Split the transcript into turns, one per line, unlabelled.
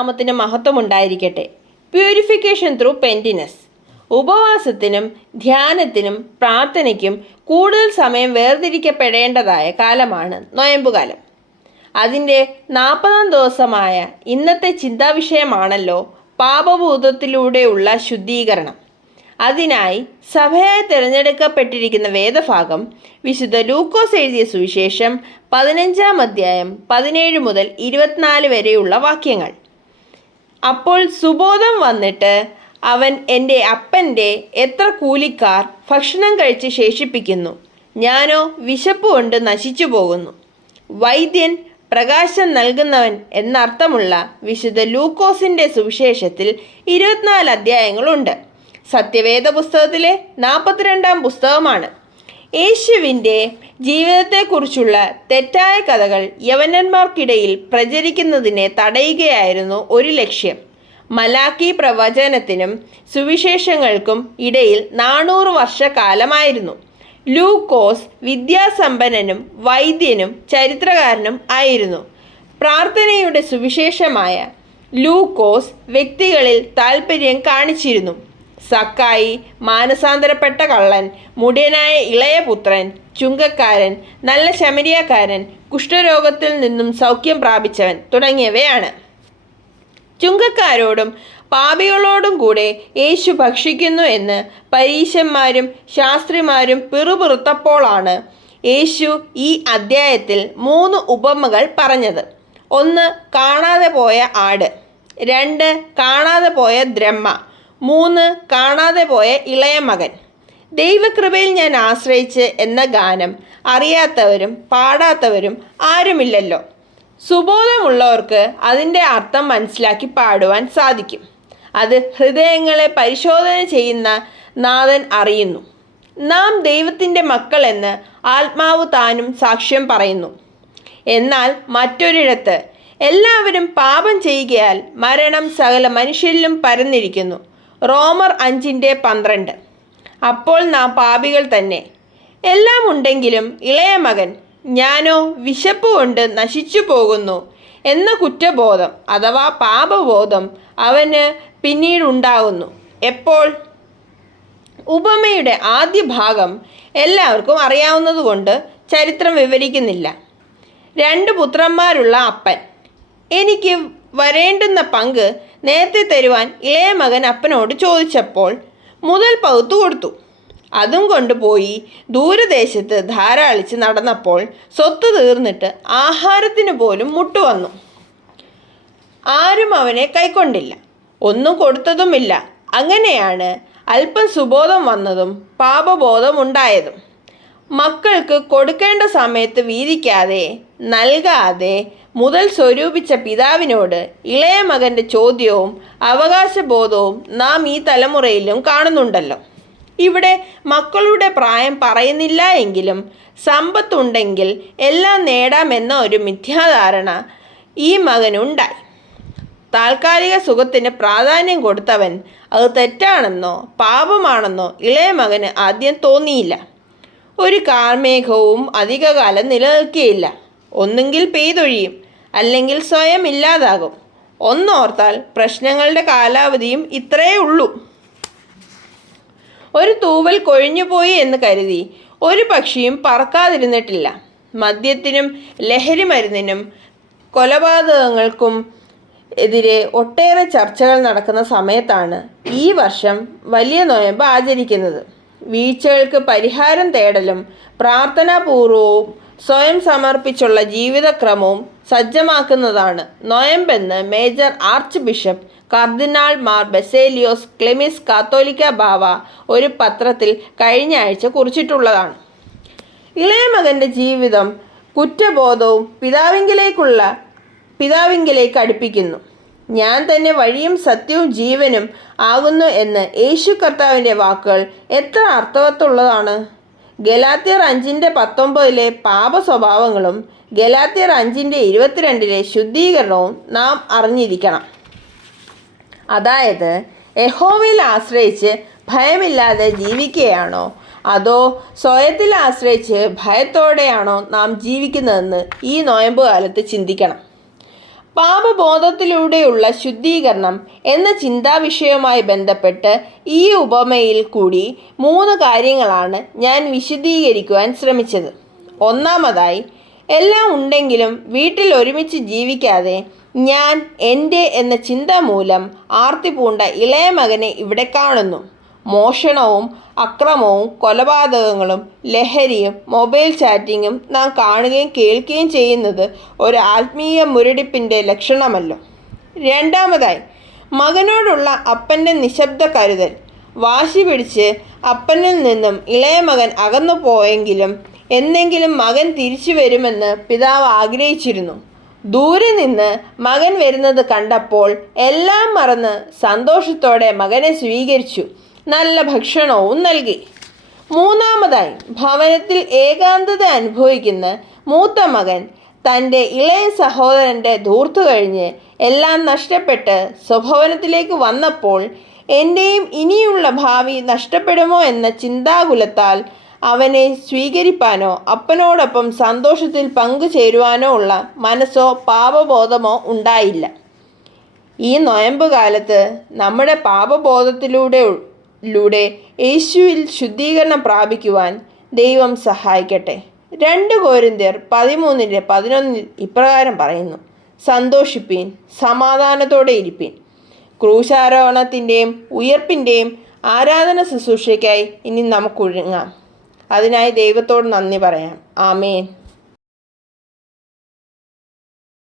നാമത്തിന് മഹത്വമുണ്ടായിരിക്കട്ടെ. Purification through പെന്റിനസ് ഉപവാസത്തിനും ധ്യാനത്തിനും പ്രാർത്ഥനയ്ക്കും കൂടുതൽ സമയം വേർതിരിക്കപ്പെടേണ്ടതായ കാലമാണ് നോയമ്പുകാലം. അതിന്റെ നാൽപ്പതാം ദിവസമായ ഇന്നത്തെ ചിന്താവിഷയമാണല്ലോ പാപഭൂതത്തിലൂടെയുള്ള ശുദ്ധീകരണം. അതിനായി സഭയായി തിരഞ്ഞെടുക്കപ്പെട്ടിരിക്കുന്ന വേദഭാഗം വിശുദ്ധ ലൂക്കോസ് എഴുതിയ സുവിശേഷം പതിനഞ്ചാം അധ്യായം പതിനേഴ് മുതൽ ഇരുപത്തിനാല് വരെയുള്ള വാക്യങ്ങൾ. അപ്പോൾ സുബോധം വന്നിട്ട് അവൻ എന്റെ അപ്പന്റെ എത്ര കൂലിക്കാർ ഭക്ഷണം കഴിച്ച് ശേഷിപ്പിക്കുന്നു? ഞാനോ വിശപ്പ് കൊണ്ട് നശിച്ചു പോകുന്നു. വൈദ്യൻ പ്രകാശം നൽകുന്നവൻ എന്നർത്ഥമുള്ള വിശുദ്ധ ലൂക്കോസിന്റെ സുവിശേഷത്തിൽ ഇരുപത്തിനാല് അധ്യായങ്ങളുണ്ട്. സത്യവേദ പുസ്തകത്തിലെ നാൽപ്പത്തിരണ്ടാം പുസ്തകമാണ്. യേശുവിന്റെ ജീവിതത്തെക്കുറിച്ചുള്ള തെറ്റായ കഥകൾ യവനന്മാർക്കിടയിൽ പ്രചരിക്കുന്നതിനെ തടയുകയായിരുന്നു ഒരു ലക്ഷ്യം. മലാക്കി പ്രവചനത്തിനും സുവിശേഷങ്ങൾക്കും ഇടയിൽ നാനൂറ് വർഷക്കാലമായിരുന്നു. ലൂക്കോസ് വിദ്യാസമ്പന്നനും വൈദ്യനും ചരിത്രകാരനും ആയിരുന്നു. പ്രാർത്ഥനയുടെ സുവിശേഷമായ ലൂക്കോസ് വ്യക്തികളിൽ താൽപ്പര്യം കാണിച്ചിരുന്നു. സക്കായി മാനസാന്തരപ്പെട്ട കള്ളൻ മുടിയനായ ഇളയ പുത്രൻ ചുങ്കക്കാരൻ നല്ല ശമരിയക്കാരൻ കുഷ്ഠരോഗത്തിൽ നിന്നും സൗഖ്യം പ്രാപിച്ചവൻ തുടങ്ങിയവയാണ്. ചുങ്കക്കാരോടും പാപികളോടും കൂടെ യേശു ഭക്ഷിക്കുന്നു എന്ന് പരീശന്മാരും ശാസ്ത്രിമാരും പിറുപിറുത്തപ്പോഴാണ് യേശു ഈ അദ്ധ്യായത്തിൽ മൂന്ന് ഉപമകൾ പറഞ്ഞത്. ഒന്ന് കാണാതെ പോയ ആട്. രണ്ട് കാണാതെ പോയ ദ്രഹ്മ മൂന്ന് കാണാതെ പോയ ഇളയ മകൻ. ദൈവകൃപയിൽ ഞാൻ ആശ്രയിച്ച് എന്ന ഗാനം അറിയാത്തവരും പാടാത്തവരും ആരുമില്ലല്ലോ. സുബോധമുള്ളവർക്ക് അതിന്റെ അർത്ഥം മനസ്സിലാക്കി പാടുവാൻ സാധിക്കും. അത് ഹൃദയങ്ങളെ പരിശോധന ചെയ്യുന്ന നാഥൻ അറിയുന്നു. നാം ദൈവത്തിന്റെ മക്കളെന്ന് ആത്മാവ് താനും സാക്ഷ്യം പറയുന്നു. എന്നാൽ മറ്റൊരിടത്ത് എല്ലാവരും പാപം ചെയ്യുകയാൽ മരണം സകല മനുഷ്യരിലും പരന്നിരിക്കുന്നു. റോമർ അഞ്ചിന്റെ പന്ത്രണ്ട്. അപ്പോൾ നാം പാപികൾ തന്നെ. എല്ലാം ഉണ്ടെങ്കിലും ഇളയ മകൻ ഞാനോ വിശപ്പ് കൊണ്ട് നശിച്ചു പോകുന്നു എന്ന കുറ്റബോധം അഥവാ പാപബോധം അവന് പിന്നീടുണ്ടാകുന്നു. എപ്പോൾ? ഉപമയുടെ ആദ്യ ഭാഗം എല്ലാവർക്കും അറിയാവുന്നതുകൊണ്ട് ചരിത്രം വിവരിക്കുന്നില്ല. രണ്ട് പുത്രന്മാരുള്ള അപ്പൻ എനിക്ക് വരേണ്ടുന്ന പങ്ക് നേരത്തെ തരുവാൻ ഇളയ മകൻ അപ്പനോട് ചോദിച്ചപ്പോൾ മുതൽ പകുത്തു കൊടുത്തു. അതും കൊണ്ടുപോയി ദൂരദേശത്ത് ധാരാളിച്ച് നടന്നപ്പോൾ സ്വത്ത് തീർന്നിട്ട് ആഹാരത്തിന് പോലും മുട്ടുവന്നു ആരും അവനെ കൈക്കൊണ്ടില്ല. ഒന്നും കൊടുത്തതുമില്ല. അങ്ങനെയാണ് അല്പം സുബോധം വന്നതും പാപബോധം ഉണ്ടായതും മക്കൾക്ക് കൊടുക്കേണ്ട സമയത്ത് വീതിക്കാതെ നൽകാതെ മുതൽ സ്വരൂപിച്ച പിതാവിനോട് ഇളയ മകന്റെ ചോദ്യവും അവകാശബോധവും നാം ഈ തലമുറയിലും കാണുന്നുണ്ടല്ലോ. ഇവിടെ മക്കളുടെ പ്രായം പറയുന്നില്ല എങ്കിലും സമ്പത്തുണ്ടെങ്കിൽ എല്ലാം നേടാമെന്ന ഒരു മിഥ്യാധാരണ ഈ മകനുണ്ടായി. താൽക്കാലിക സുഖത്തിന് പ്രാധാന്യം കൊടുത്തവൻ അത് തെറ്റാണെന്നോ പാപമാണെന്നോ ഇളയ മകന് ആദ്യം തോന്നിയില്ല. ഒരു കാർമേഘവും അധികകാലം നിലനിൽക്കുകയില്ല ഒന്നുകിൽ പെയ്തൊഴിയും അല്ലെങ്കിൽ സ്വയം ഇല്ലാതാകും. ഒന്നോർത്താൽ പ്രശ്നങ്ങളുടെ കാലാവധിയും ഇത്രയേ ഉള്ളൂ. ഒരു തൂവൽ കൊഴിഞ്ഞുപോയി എന്ന് കരുതി ഒരു പക്ഷിയും പറക്കാതിരുന്നിട്ടില്ല. മദ്യത്തിനും ലഹരി മരുന്നിനും കൊലപാതകങ്ങൾക്കും എതിരെ ഒട്ടേറെ ചർച്ചകൾ നടക്കുന്ന സമയത്താണ് ഈ വർഷം വലിയ നോയമ്പ് ആചരിക്കുന്നത്. വീഴ്ചകൾക്ക് പരിഹാരം തേടലും പ്രാർത്ഥനാപൂർവവും സ്വയം സമർപ്പിച്ചുള്ള ജീവിതക്രമവും സജ്ജമാക്കുന്നതാണ്. നോയമ്പെന്ന് major archbishop cardinal Mar Baselios Cleemis Catholicos Bava ഒരു പത്രത്തിൽ കഴിഞ്ഞ ആഴ്ച കുറിച്ചിട്ടുള്ളതാണ്. ഇളയ മകന്റെ ജീവിതം കുറ്റബോധവും പിതാവിങ്കിലേക്കുള്ള പിതാവിങ്കിലേക്ക് അടുപ്പിക്കുന്നു. ഞാൻ തന്നെ വഴിയും സത്യവും ജീവനും ആകുന്നു എന്ന് യേശു കർത്താവിന്റെ വാക്കുകൾ എത്ര അർത്ഥവത്തുള്ളതാണ്. ഗലാത്തിയർ അഞ്ചിന്റെ പത്തൊമ്പതിലെ പാപ സ്വഭാവങ്ങളും ഗലാത്തിയർ അഞ്ചിന്റെ ഇരുപത്തിരണ്ടിലെ ശുദ്ധീകരണവും നാം അറിഞ്ഞിരിക്കണം. അതായത് യഹോവയിൽ ആശ്രയിച്ച് ഭയമില്ലാതെ ജീവിക്കുകയാണോ? അതോ സ്വയത്തിൽ ആശ്രയിച്ച് ഭയത്തോടെയാണോ നാം ജീവിക്കുന്നതെന്ന് ഈ നോയമ്പ് കാലത്ത് ചിന്തിക്കണം. പാപബോധത്തിലൂടെയുള്ള ശുദ്ധീകരണം എന്ന ചിന്താവിഷയവുമായി ബന്ധപ്പെട്ട് ഈ ഉപമയിൽ കൂടി മൂന്ന് കാര്യങ്ങളാണ് ഞാൻ വിശദീകരിക്കുവാൻ ശ്രമിച്ചത്. ഒന്നാമതായി എല്ലാം ഉണ്ടെങ്കിലും വീട്ടിൽ ഒരുമിച്ച് ജീവിക്കാതെ ഞാൻ എന്റെ എന്ന ചിന്ത മൂലം ആർത്തി പൂണ്ട ഇളയ മകനെ ഇവിടെ കാണുന്നു. മോഷണവും അക്രമവും കൊലപാതകങ്ങളും ലഹരിയും മൊബൈൽ ചാറ്റിങ്ങും നാം കാണുകയും കേൾക്കുകയും ചെയ്യുന്നത് ഒരു ആത്മീയ മുരടിപ്പിന്റെ ലക്ഷണമല്ലോ. രണ്ടാമതായി മകനോടുള്ള അപ്പന്റെ നിശബ്ദ കരുതൽ. വാശി പിടിച്ച് അപ്പനിൽ നിന്നും ഇളയ മകൻ അകന്നു പോയെങ്കിലും എന്നെങ്കിലും മകൻ തിരിച്ചു വരുമെന്ന് പിതാവ് ആഗ്രഹിച്ചിരുന്നു. ദൂരെ നിന്ന് മകൻ വരുന്നത് കണ്ടപ്പോൾ എല്ലാം മറന്ന് സന്തോഷത്തോടെ മകനെ സ്വീകരിച്ചു. നല്ല ഭക്ഷണവും നൽകി. മൂന്നാമതായി ഭവനത്തിൽ ഏകാന്തത അനുഭവിക്കുന്ന മൂത്ത മകൻ തന്റെ ഇളയ സഹോദരന്റെ ധൂർത്തു കഴിഞ്ഞ് എല്ലാം നഷ്ടപ്പെട്ട് സ്വഭവനത്തിലേക്ക് വന്നപ്പോൾ എന്റെയും ഇനിയുള്ള ഭാവി നഷ്ടപ്പെടുമോ എന്ന ചിന്താകുലത്താൽ അവനെ സ്വീകരിപ്പാനോ അപ്പനോടൊപ്പം സന്തോഷത്തിൽ പങ്കുചേരുവാനോ ഉള്ള മനസ്സോ പാപബോധമോ ഉണ്ടായില്ല. ഈ നൊയമ്പ് കാലത്ത് നമ്മുടെ പാപബോധത്തിലൂടെ ലൂടെ യേശുവിൽ ശുദ്ധീകരണം പ്രാപിക്കുവാൻ ദൈവം സഹായിക്കട്ടെ. രണ്ട് കോരിന്തിയർ പതിമൂന്നിന്റെ പതിനൊന്നിൽ ഇപ്രകാരം പറയുന്നു. സന്തോഷിപ്പീൻ സമാധാനത്തോടെ ഇരിപ്പീൻ. ക്രൂശാരോഹണത്തിന്റെയും ഉയർപ്പിന്റെയും ആരാധന ശുശ്രൂഷയ്ക്കായി ഇനി നമുക്കൊഴുങ്ങാം അതിനായി ദൈവത്തോട് നന്ദി പറയാം. ആമേൻ.